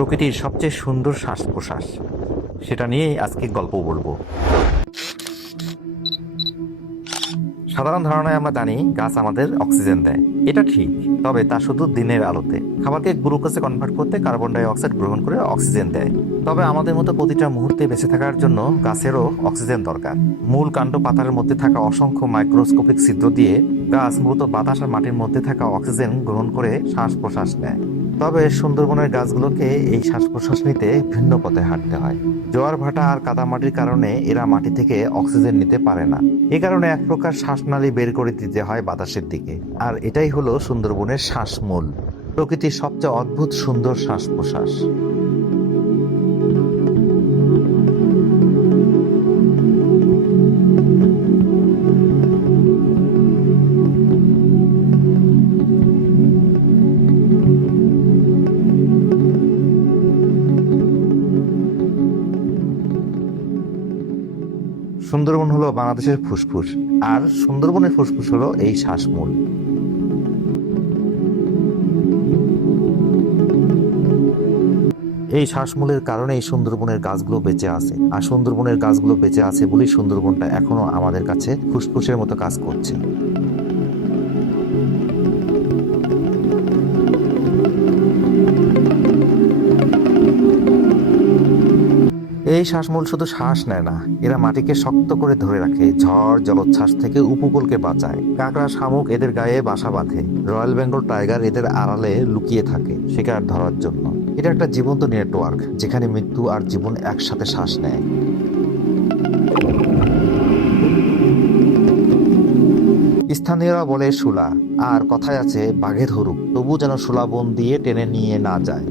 প্রকৃতির সবচেয়ে সুন্দর শ্বাস প্রশ্বাস, সেটা নিয়েই আজকে গল্প বলবো। সাধারণ ধারণায় আমরা জানি গাছ আমাদের অক্সিজেন দেয়, এটা ঠিক। তবে তা শুধু দিনের আলোতে। খাবারকে গ্লুকোজে কনভার্ট করতে কার্বন ডাই অক্সাইড গ্রহণ করে অক্সিজেন দেয়। তবে আমাদের মতো প্রতিটা মুহূর্তে বেঁচে থাকার জন্য গাছেরও অক্সিজেন দরকার। মূল কাণ্ড পাতার মধ্যে থাকা অসংখ্য মাইক্রোস্কোপিক ছিদ্র দিয়ে গাছ মূলত বাতাস আর মাটির মধ্যে থাকা অক্সিজেন গ্রহণ করে শ্বাস প্রশ্বাস নেয়। তবে সুন্দরবনের গাছগুলোকে এই শ্বাস প্রশ্বাস নিতে ভিন্ন পথে হাঁটতে হয়। জোয়ার ভাটা আর কাদামাটির কারণে এরা মাটি থেকে অক্সিজেন নিতে পারে না। এ কারণে এক প্রকার শ্বাসনালী বের করে দিতে হয় বাতাসের দিকে। আর এটাই হলো সুন্দরবনের শ্বাসমূল, প্রকৃতির সবচেয়ে অদ্ভুত সুন্দর শ্বাস প্রশ্বাস। সুন্দরবন হলো বাংলাদেশের ফুসফুস, আর সুন্দরবনের ফুসফুস হলো এই শ্বাসমূল। এই শ্বাসমূলের কারণে এই সুন্দরবনের গাছগুলো বেঁচে আছে, আর সুন্দরবনের গাছগুলো বেঁচে আছে বলেই সুন্দরবনটা এখনো আমাদের কাছে ফুসফুসের মতো কাজ করছে। এই শ্বাসমূল শুধু শ্বাস নেয় না, এরা মাটিকে শক্ত করে ধরে রাখে, ঝড় জলোচ্ছ্বাস থেকে উপকূলকে বাঁচায়। কাঁকড়া শামুক এদের গায়ে বাসা বাঁধে, রয়্যাল বেঙ্গল টাইগার এদের আড়ালে লুকিয়ে থাকে শিকার ধরার জন্য। এটা একটা জীবন্ত নেটওয়ার্ক, যেখানে মৃত্যু আর জীবন একসাথে শ্বাস নেয়। স্থানীয়রা বলে শুলা, আর কথায় আছে বাঘে ধরুক তবু যেন শুলা বন দিয়ে টেনে নিয়ে না যায়।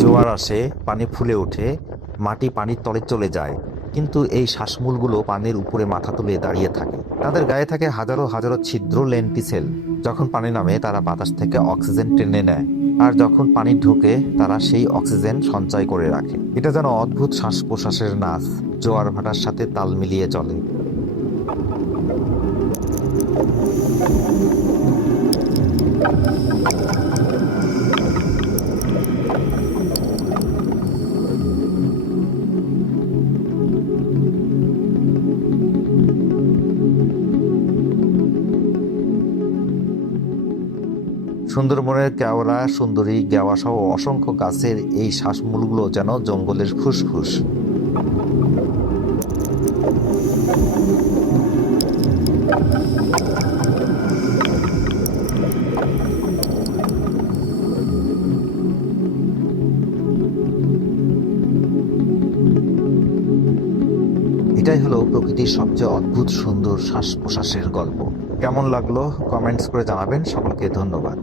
জোয়ার আসে, পানি ফুলে ওঠে, মাটি পানির তলে চলে যায়, কিন্তু এই শ্বাসমূলগুলো পানির উপরে মাথা তুলে দাঁড়িয়ে থাকে। তাদের গায়ে থাকে হাজারো হাজারো ছিদ্র লেন্টিসেল। যখন পানি নামে তারা বাতাস থেকে অক্সিজেন টেনে নেয়, আর যখন পানি ঢোকে তারা সেই অক্সিজেন সঞ্চয় করে রাখে। এটা যেন অদ্ভুত শ্বাস প্রশ্বাসের নাচ, জোয়ার ভাটার সাথে তাল মিলিয়ে চলে। সুন্দরবনের কেওড়া, সুন্দরী, গেওয়া সহ অসংখ্য গাছের এই শ্বাসমূলগুলো যেন জঙ্গলের ফুসফুস। এটাই হলো প্রকৃতির সবচেয়ে অদ্ভুত সুন্দর শ্বাস প্রশ্বাসের গল্প। কেমন লাগলো কমেন্টস করে জানাবেন। সকলকে ধন্যবাদ।